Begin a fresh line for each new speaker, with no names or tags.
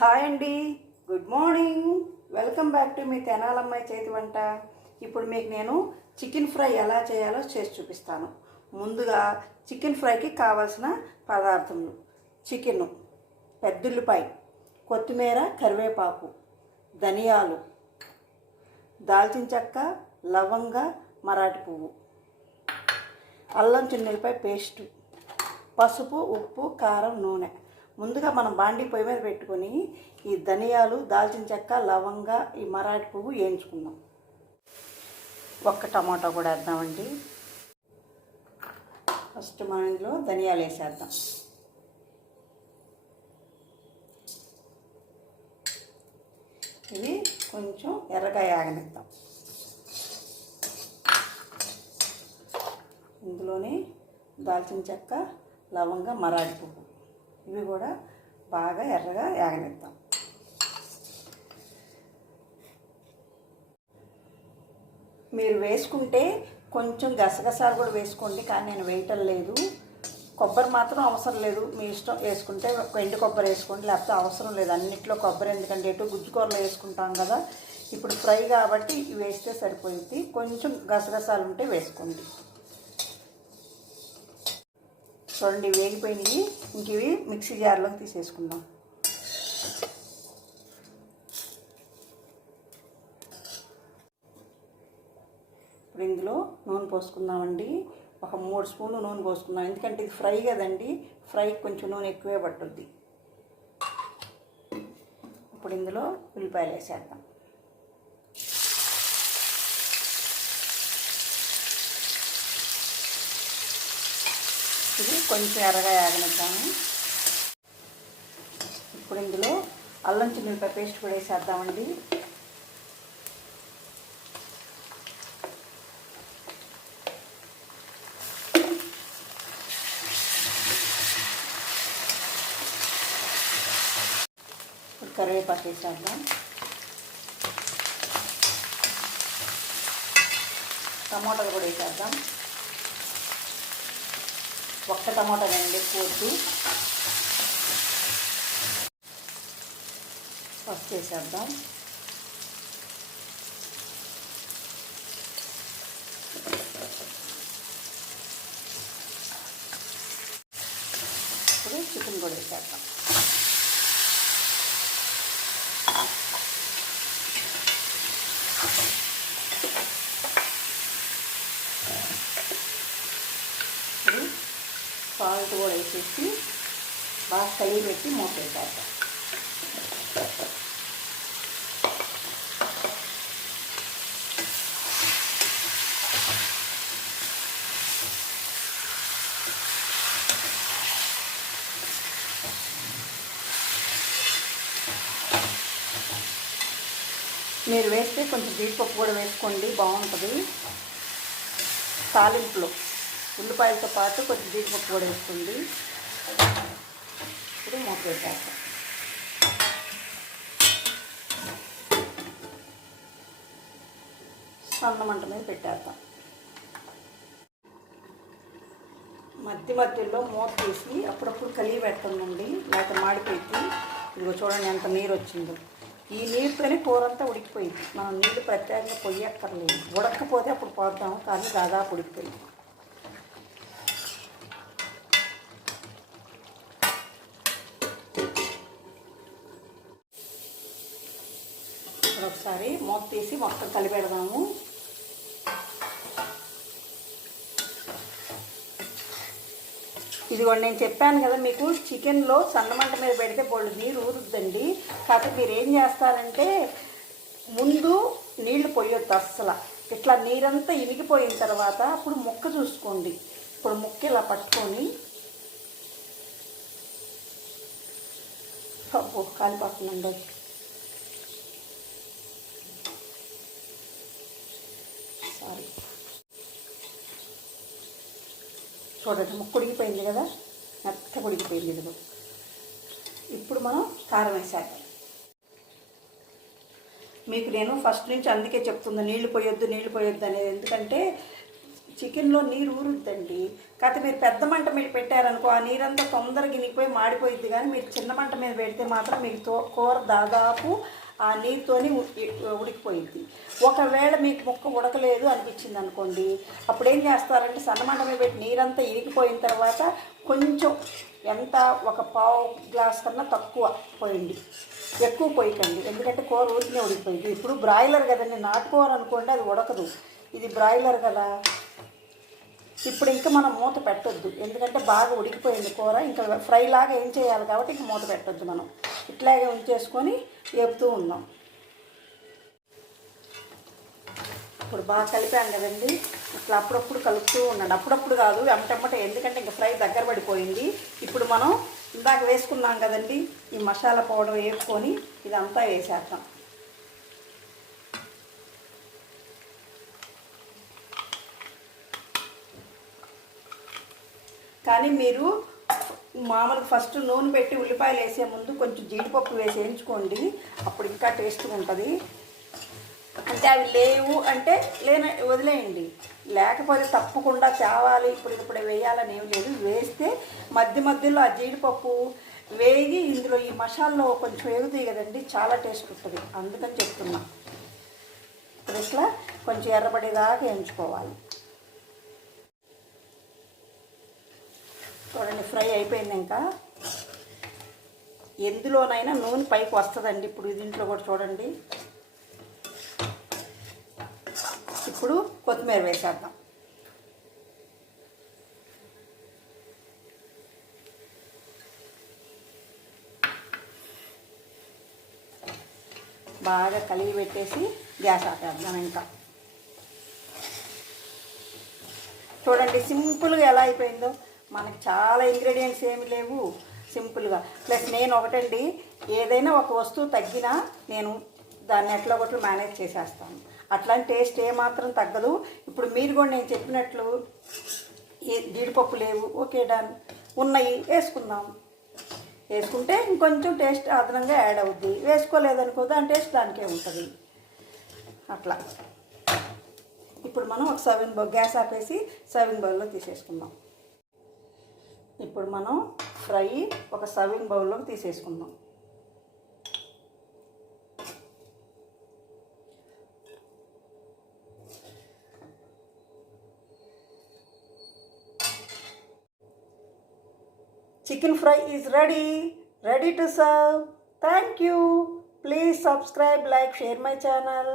Hi అండి. Good morning. Welcome back to మీ తెనాలమ్మాయి చేతి వంట. ఇప్పుడు మీకు నేను చికెన్ ఫ్రై ఎలా చేయాలో చేసి చూపిస్తాను. ముందుగా చికెన్ ఫ్రైకి కావాల్సిన పదార్థములు చికెను పెద్దుల్లిపాయ కొత్తిమీర కరివేపాకు ధనియాలు దాల్చిన చెక్క లవంగ మరాఠీ పువ్వు అల్లం చిన్నెల్లిపాయ పేస్టు పసుపు ఉప్పు కారం నూనె. ముందుగా మనం బాండీ పొయ్యి మీద పెట్టుకొని ఈ ధనియాలు దాల్చిన చెక్క లవంగ ఈ మరాఠీ పువ్వు వేయించుకుందాం. ఒక్క టమాటా కూడా వేద్దామండి. ఫస్ట్ మనం ఇందులో ధనియాలు వేసేద్దాం. ఇవి కొంచెం ఎర్రగా యాగనిద్దాం ఇందులోనే దాల్చిన చెక్క లవంగ మరాఠీ పువ్వు. ఇవి కూడా బాగా ఎర్రగా యాగనిద్దాం మీరు వేసుకుంటే కొంచెం గసగసాలు కూడా వేసుకోండి కానీ నేను వేయటం లేదు. కొబ్బరి మాత్రం అవసరం లేదు. మీ ఇష్టం వేసుకుంటే ఎండు కొబ్బరి వేసుకోండి లేకపోతే అవసరం లేదు. అన్నిట్లో కొబ్బరి ఎందుకంటే ఎటు గుజ్జుకూరలో వేసుకుంటాం కదా. ఇప్పుడు ఫ్రై కాబట్టి ఇవి వేస్తే సరిపోయింది కొంచెం గసగసాలు ఉంటే వేసుకోండి. చూడండి వేగిపోయినవి. ఇంక ఇవి మిక్సీ జార్లోకి తీసేసుకుందాం. ఇప్పుడు ఇందులో నూనె పోసుకుందామండి. ఒక మూడు స్పూన్లు నూనె పోసుకుందాం. ఎందుకంటే ఇది ఫ్రై కదండి ఫ్రై కొంచెం నూనె ఎక్కువే పట్టుద్ది. ఇప్పుడు ఇందులో ఉల్లిపాయలు వేసేద్దాం ఇది కొంచెం ఎర్రగా యాగనిద్దాము. ఇప్పుడు ఇందులో అల్లం చిన్నపై పేస్ట్ కూడా వేసేద్దామండి. కరివేపాకు వేసేద్దాం. టమాటాలు కూడా వేసేద్దాం. ఒక్క టమాటా రెండు ఎక్కువద్దు ఫస్ట్ వేసేద్దాం ఇప్పుడు చికెన్ కూడా వేసేద్దాం ఇప్పుడు సాల్ట్ కూడా వేసేసి బాగా కలిగి పెట్టి మూత పెట్టాక మీరు వేస్తే కొంచెం జీడిపప్పు కూడా వేసుకోండి బాగుంటుంది. తాలింపులో. ఉల్లిపాయలతో పాటు కొంచెం జీడిపప్పు కూడా వేసుకోండి ఇప్పుడు మూత పెట్టేస్తాం సన్న మంట మీద పెట్టేద్దాం. మధ్య మధ్యలో మూత తీసి అప్పుడప్పుడు కలిగి పెట్టండి లేకపోతే మాడిపోయి ఇదిగో చూడండి ఎంత నీరు వచ్చిందో. ఈ నీరుతోనే కూర అంతా ఉడికిపోయింది. మనం నీళ్ళు ప్రత్యేకంగా పొయ్యక్కర్లేదు. ఉడకపోతే అప్పుడు పోద్దాము కానీ దాదాపు ఉడికిపోయింది ఇప్పుడు ఒకసారి మూత తీసి మొత్తం కలిపెడదాము ఇదిగోండి నేను చెప్పాను కదా మీకు చికెన్లో సన్నమంట మీద పెడితే బోళ్ళు నీరు ఊరుద్దండి. కాకపోతే మీరు ఏం చేస్తారంటే ముందు నీళ్ళు పోయొద్దు అస్సలు. ఇట్లా నీరంతా ఇనిగిపోయిన తర్వాత అప్పుడు ముక్క చూసుకోండి. ఇప్పుడు ముక్క ఇలా పట్టుకొని. కాలిపోతుందండి చూడండి ముక్కు ఉడికిపోయింది కదా? మెత్త ఉడికిపోయింది ఇదిగో ఇప్పుడు మనం కారం వేసాక మీకు నేను ఫస్ట్ నుంచి అందుకే చెప్తున్నా నీళ్ళు పోయొద్దు నీళ్ళు పోయొద్దు అనేది. ఎందుకంటే చికెన్లో నీరు ఊరుద్దండి. కాకపోతే మీరు పెద్ద మంట మీద పెట్టారనుకో ఆ నీరంతా తొందరగా ఇనిగిపోయి మాడిపోయిద్ది. కానీ మీరు చిన్న మంట మీద పెడితే మాత్రం మీకు తో కూర దాదాపు ఆ నీరుతోని ఉడికిపోయింది. ఒకవేళ మీకు ముక్క ఉడకలేదు అనిపించింది అనుకోండి అప్పుడు ఏం చేస్తారంటే సన్నమంట పెట్టి నీరంతా ఇరిగిపోయిన తర్వాత కొంచెం ఎంత ఒక పావు గ్లాస్ కన్నా తక్కువ పోయండి. ఎక్కువ పోయకండి. ఎందుకంటే కూర ఊరికే ఉడికిపోయింది. ఇప్పుడు బ్రాయిలర్ కదండి నాటుకూర అనుకోండి అది ఉడకదు. ఇది బ్రాయిలర్ కదా. ఇప్పుడు ఇంకా మనం మూత పెట్టొద్దు. ఎందుకంటే బాగా ఉడికిపోయింది కూర. ఇంకా ఫ్రై లాగా ఏం చేయాలి కాబట్టి ఇంక మూత పెట్టొద్దు మనం. ఇట్లాగే ఉంచేసుకొని వేపుతూ ఉందాం. ఇప్పుడు బాగా కలిపాను కదండి. ఇట్లా అప్పుడప్పుడు కలుపుతూ ఉండండి. అప్పుడప్పుడు కాదు వెంటమ్మట ఎందుకంటే ఇంకా ఫ్రై దగ్గర పడిపోయింది. ఇప్పుడు మనం ఇందాక వేసుకున్నాం కదండి ఈ మసాలా పౌడర్ వేసుకొని ఇదంతా వేసేద్దాం. కానీ మీరు మామూలుగా ఫస్ట్ నూనె పెట్టి ఉల్లిపాయలు వేసే ముందు కొంచెం జీడిపప్పు వేసి వేయించుకోండి. అప్పుడు ఇంకా టేస్ట్గా ఉంటుంది. అంటే అవి లేవు అంటే లేన వదిలేయండి. లేకపోతే తప్పకుండా తేవాలి ఇప్పుడు ఇప్పుడు వేయాలని ఏం లేదు. వేస్తే మధ్య మధ్యలో ఆ జీడిపప్పు వేగి ఇందులో ఈ మసాల్లో కొంచెం వేగుతాయి కదండి చాలా టేస్ట్ ఉంటుంది. అందుకని చెప్తున్నా. ఇప్పుడు ఇట్లా కొంచెం ఎర్రబడేదాకా వేయించుకోవాలి. చూడండి ఫ్రై అయిపోయింది ఇంకా ఎందులోనైనా నూనె పైకి వస్తుందండి. ఇప్పుడు దీంట్లో కూడా చూడండి. ఇప్పుడు కొత్తిమీర వేసేద్దాం. బాగా కలిగి పెట్టేసి గ్యాస్ ఆపేద్దాం ఇంకా. చూడండి సింపుల్గా ఎలా అయిపోయిందో. మనకి చాలా ఇంగ్రీడియంట్స్ ఏమి లేవు సింపుల్గా ప్లస్ నేను ఒకటండి ఏదైనా ఒక వస్తువు తగ్గినా నేను దాన్ని ఎట్లా ఒకట్లు మేనేజ్ చేసేస్తాను. అట్లాంటి టేస్ట్ ఏమాత్రం తగ్గదు. ఇప్పుడు మీరు కూడా నేను చెప్పినట్లు జీడిపప్పు లేవు ఓకే డన్ ఉన్నాయి వేసుకుందాం. వేసుకుంటే ఇంకొంచెం టేస్ట్ అదనంగా యాడ్ అవుద్ది. వేసుకోలేదనుకో దాని టేస్ట్ దానికే ఉంటుంది. అట్లా. ఇప్పుడు మనం ఒక సర్వింగ్ బౌల్ గ్యాస్ ఆపేసి సర్వింగ్ బౌల్లో తీసేసుకుందాం. ఇప్పుడు మనం ఫ్రై ఒక సర్వింగ్ బౌల్లో తీసేసుకుందాం. Chicken fry is ready. Ready to serve. Thank you. Please subscribe like share my channel.